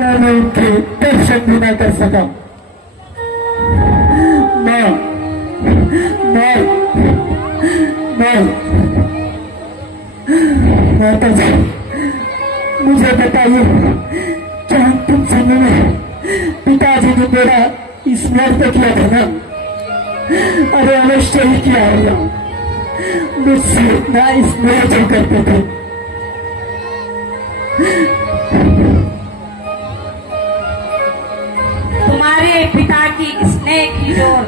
मैं उनके दर्शन भी न कर सका। मैं मैं मैं माता जी, मुझे बताइए, क्या अंतिम समय में पिताजी ने मेरा स्मरण तो किया था ना? अरे अवश्य ही किया होगा, मुझसे इतना स्मरण करते थे। तुम्हारे पिता की स्नेह की डोर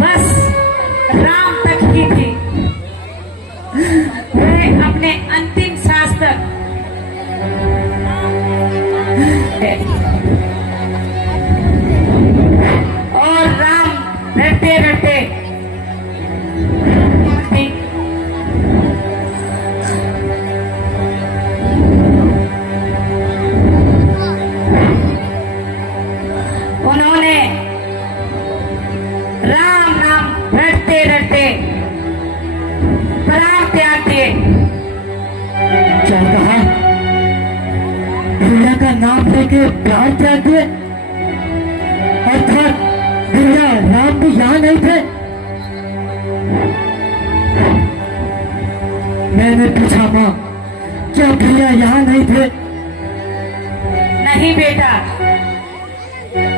बस राम तक ही थी। वह अपने अंतिम सांस तक और राम लड़ते लड़ते उन्होंने राम नाम रटते रटते प्राण त्याग दिए। क्या कहा? भैया का नाम लेके प्राण त्याग दिए? अर्थात भैया राम भी यहाँ नहीं थे? मैंने पूछा, माँ, क्या भैया यहाँ नहीं थे? नहीं बेटा,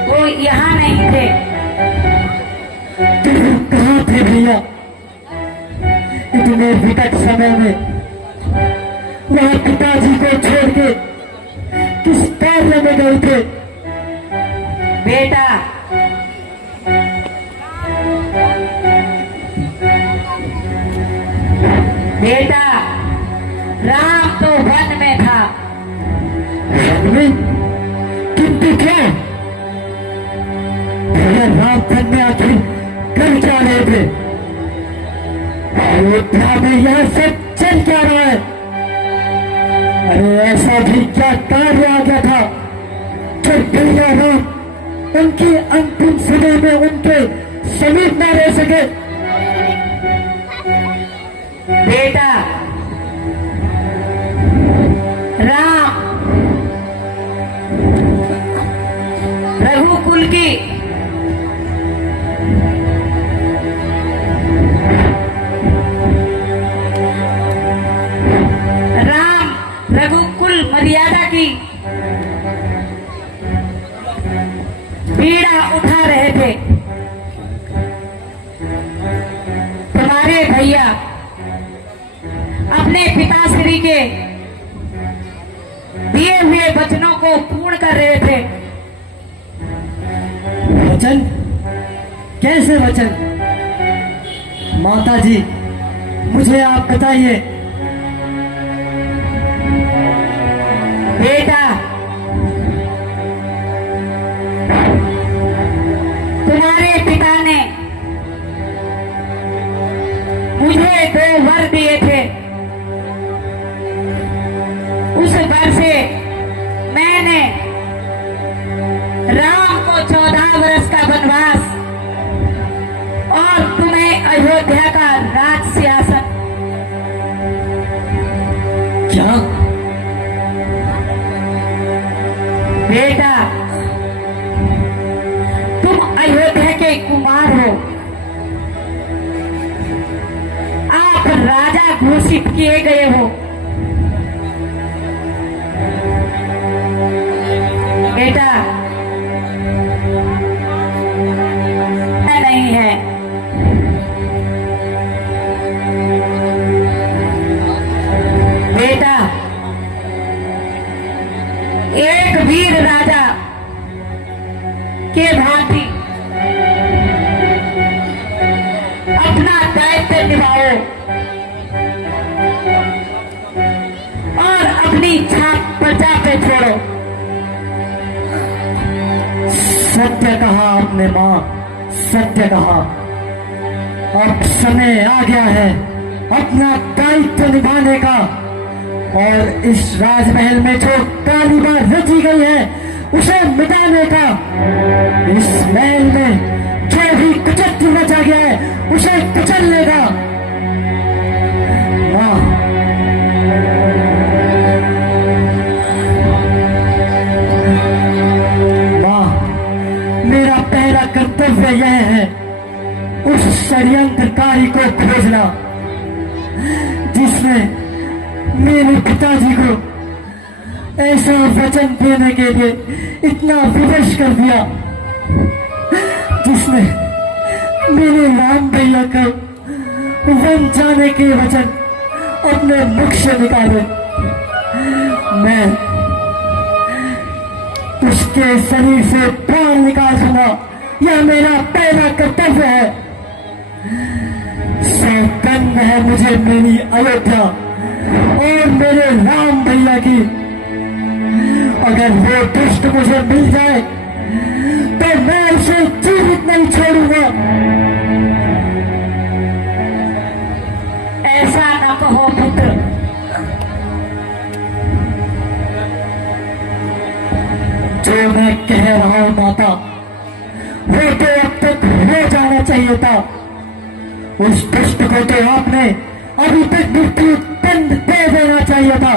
वो यहाँ नहीं थे। तो कहाँ थे भैया? इतने विकट समय में वहाँ पिताजी को छोड़ के किस कार्य में गए थे? बेटा, बेटा, राम तो वन में था। वन में? किंतु क्या भैया राम वन में आखिर कर क्या रहे थे? अयोध्या में यह सब चल क्या रहा है? अरे ऐसा भी क्या कार्य आ गया था जो भैया राम उनकी अंतिम समय में उनके समीप न रह सके? बेटा, राम रघुकुल की रघुकुल मर्यादा की पीड़ा उठा रहे थे। तुम्हारे भैया अपने पिताश्री के दिए हुए वचनों को पूर्ण कर रहे थे। वचन? कैसे वचन? माता जी, मुझे आप बताइए। बेटा, तुम्हारे पिता ने मुझे 2 वर दिए थे। उस वर से मैंने राम को 14 वर्ष का वनवास और तुम्हें अयोध्या का राज सिंहासन। क्या? बेटा, तुम अयोध्या के कुमार हो। आप राजा घोषित किए गए हो। बेटा, नहीं है। बेटा, एक वीर राजा के भांति अपना दायित्व निभाओ और अपनी छाप प्रजा पे छोड़ो। सत्य कहा आपने माँ, सत्य कहा। अब समय आ गया है अपना दायित्व निभाने का और इस राजमहल में जो कालिमा रची गई है उसे मिटाने का। इस महल में जो भी कुचक्र रचा गया है उसे कुचलने का। कर्तव्य यह है उस षड्यंत्रकारी को खोजना जिसने मेरे पिताजी को ऐसा वचन देने के लिए इतना विवश कर दिया, जिसने मेरे राम भैया को वन जाने के वचन अपने मुख से निकाले। मैं उसके शरीर से प्राण निकाल दूंगा, यह मेरा पहला कर्तव्य है। सौगंध है मुझे मेरी अयोध्या और मेरे राम भैया की। अगर वो दुष्ट मुझे मिल जाए तो मैं उसे जीवित नहीं छोड़ूंगा। ऐसा न कहो पुत्र, जो मैं कह रहा हूं माता, वो तो अब तक हो जाना चाहिए था। उस दुष्ट को तो आपने अभी तक मृत्यु दंड दे देना चाहिए था।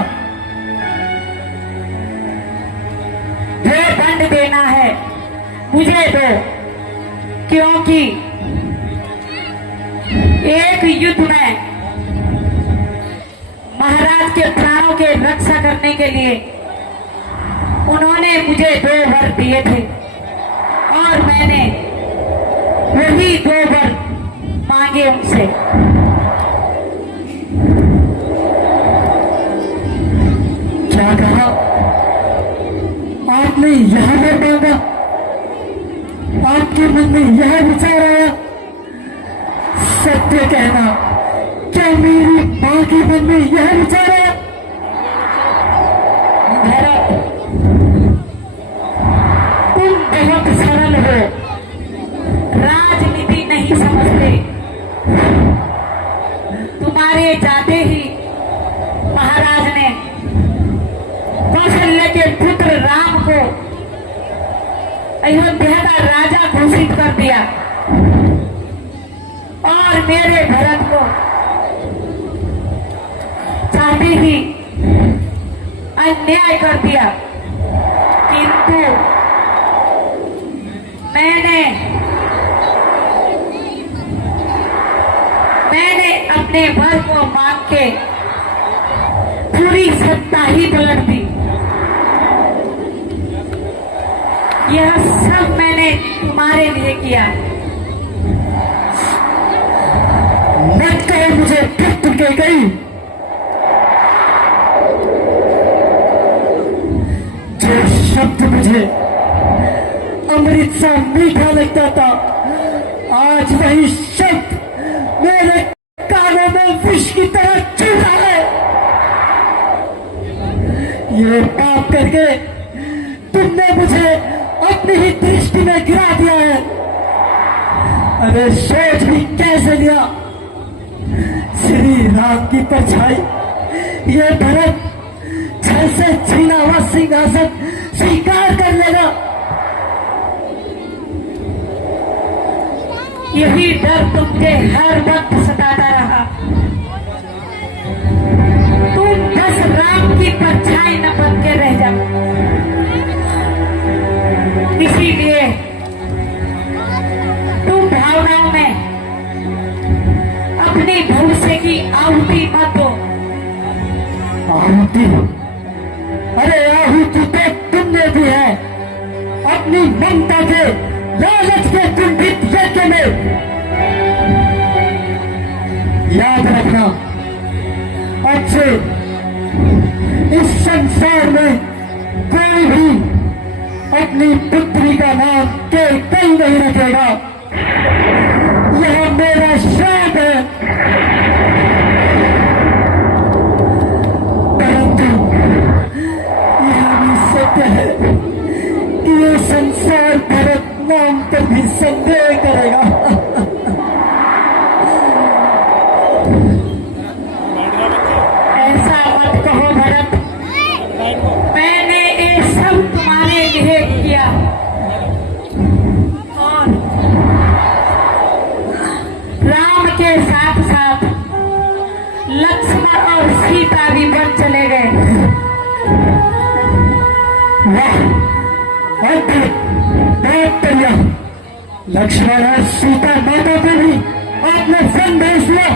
जो दंड देना है मुझे दो, क्योंकि एक युद्ध में महाराज के प्राणों के रक्षा करने के लिए उन्होंने मुझे 2 वर दिए थे और मैंने वही 2 वर मांगे उनसे। क्या कहा आपने? यह वर मांगा? आपके मन में यह विचार आया? सत्य कहना, क्या मेरी मां के मन में यह विचार आया? भरत, तुम बहुत सरल हो, राजनीति नहीं समझते। तुम्हारे जाते ही महाराज ने कौशल्य के पुत्र राम को अयोध्या का राजा घोषित कर दिया और मेरे भरत को चाहते ही अन्याय कर दिया। किंतु मैंने अपने वर को मांग के पूरी सत्ता ही पलट दी। यह सब मैंने तुम्हारे लिए किया। मत कहो मुझे पुत्र के गई। जो शब्द मुझे अमृत सा मीठा लगता था, आज वही शब्द मेरे कानों में विष की तरह चुभ रहा है। ये पाप करके तुमने मुझे अपनी ही दृष्टि में गिरा दिया है। अरे सोच भी कैसे लिया, श्री राम की परछाई ये भरत छल से छीना हुआ सिंहासन स्वीकार कर लेगा। यही डर तुमसे हर वक्त सताता रहा। तुम बस राम की परछाई न बन के रह जाओ। इसीलिए तुम भावनाओं में अपनी भविष्य की आहुति मत दो। आहुति? अरे आहुति तो तुमने दी है अपनी ममता के लालच के कुंठित यज्ञ में। याद रखना, अब से इस संसार में कोई भी अपनी पुत्री का नाम के कहीं नहीं रखेगा। यह मेरा श्राप है। परंतु यह भी सत्य है कि ये संसार भरत नाम पर भी संदेह करेगा। ऐसा मत कहो भरत, मैंने ये सब तुम्हारे लिए किया और राम के साथ साथ लक्ष्मण और सीता भी बन चले गए। वाह, अद्भुत, बहुत बढ़िया। लक्ष्मण और सीता माता को भी आपने वन भेज दिया।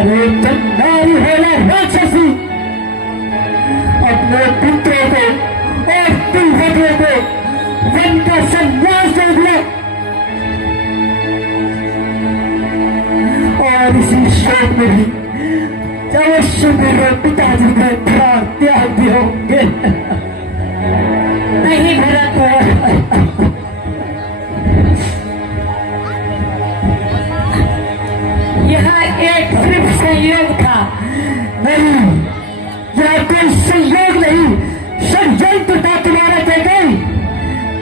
अरे जब नारी होला राक्षसी अपने पुत्रों को और दुर्भाग्यों को वन का संन्यास दे दिया, और इसी शोक में भी अवश्य मेरे पिताजी का प्राण त्याग भी होंगे। नहीं भरत, यह एक सिर्फ संयोग था। नहीं, यह कोई संयोग नहीं, षड्यंत्र था तुम्हारा कैकेयी।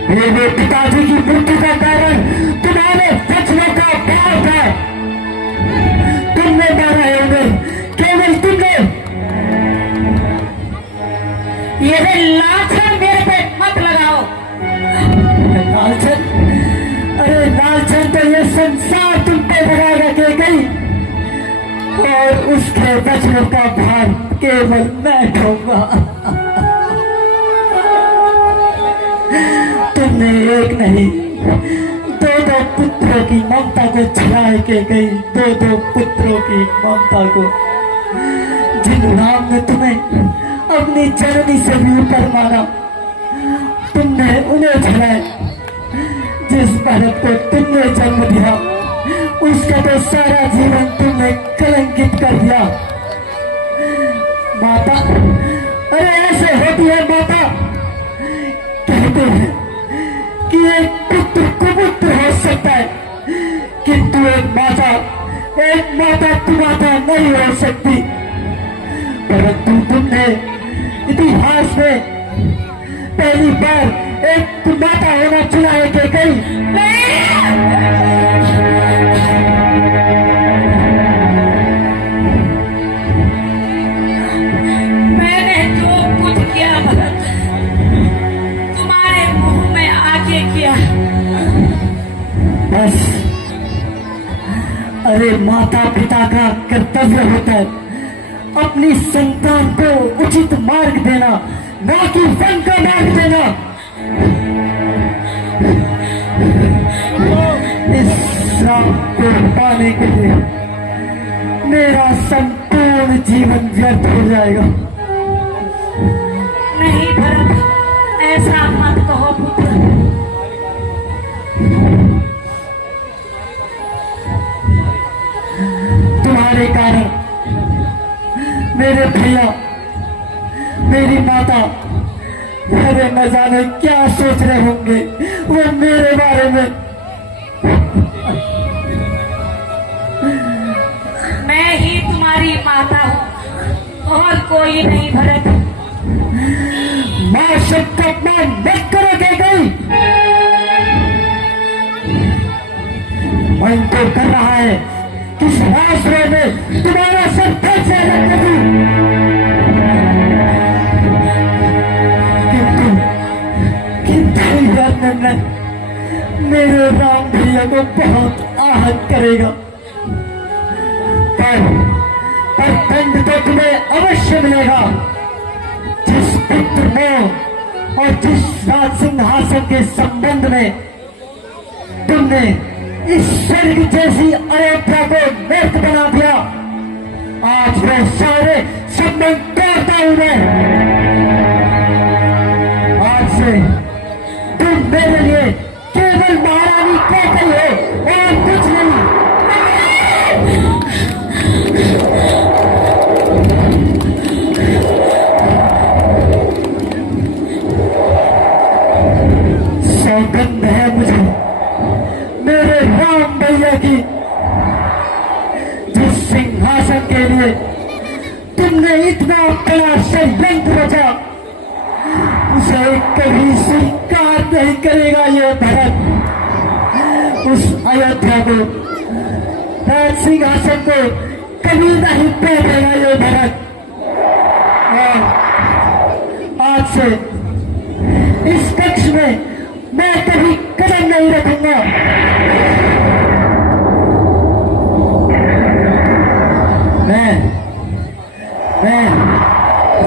मेरे पिताजी की मृत्यु का कारण तुम्हारे वचनों का भाव था। तुमने मारा होंगे, केवल तुमने। यह लाछन मेरे पे मत लगाओ। लालचन? अरे लालचन तो ये संसार तुम पे लगा रखे गई, और उसके वचनों का भार केवल मैं ढोऊंगा। तुमने एक नहीं, दो पुत्रों की ममता को छुड़ाए के गई, दो पुत्रों की ममता को, जिन राम ने तुम्हें अपनी जननी से भी ऊपर माना, तुमने उन्हें छुड़ाए। जिस भरत को तुमने जन्म दिया, उसका तो सारा जीवन तुमने कलंकित कर दिया। माता, अरे ऐसे होती है माता। कहते हैं कि एक पुत्र कुपुत्र हो सकता है, किंतु एक माता कुमाता नहीं हो सकती। परंतु तुमने इतिहास में पहली बार एक माता होना चुना है कैकेयी। मैंने जो कुछ किया भरत, तुम्हारे मुंह में आके किया। बस, अरे माता पिता का कर्तव्य होता है अपनी संतान को उचित मार्ग देना, ना कि वन का मार्ग देना। इस श्राप को पाने के लिए मेरा संपूर्ण जीवन व्यर्थ हो जाएगा। नहीं भरत, ऐसा मत कहो पुत्र। तुम्हारे कारण मेरे भैया, मेरी माता, अरे न जाने क्या सोच रहे होंगे वो मेरे बारे में। मैं ही तुम्हारी माता हूँ और कोई नहीं भरत। मां शब्द का अपमान मत करो कैकेयी। मन तो कर रहा है कि शास्त्रों में तुम्हारा सर फिर से अलग कर दूं, किंतु यह निर्णय मेरे राम भैया को बहुत आहत करेगा। पर दंड तो तुम्हें अवश्य मिलेगा। जिस पुत्र मोह और जिस राज सिंहासन के संबंध में तुमने इस स्वर्ग जैसी अयोध्या को व्यर्थ बना दिया, आज वे सारे संबंध तोड़ता हूं मैं। आज से तुम मेरे लिए केवल महारानी कैकेयी हो और कुछ नहीं। सौगंध है मुझे मेरे राम भैया की, जिस सिंहासन के लिए तुमने इतना बड़ा षड्यंत्र रचा, उसे कभी स्वीकार नहीं करेगा ये भरत। उस अयोध्या को, राज सिंहासन को कभी नहीं पहनेगा ये भरत। और आज से इस कक्ष में मैं कभी कदम नहीं रखूंगा। मैं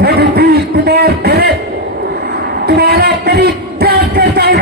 रघुवीर कुमार भरत तुम्हारा परित्याग करता हूं।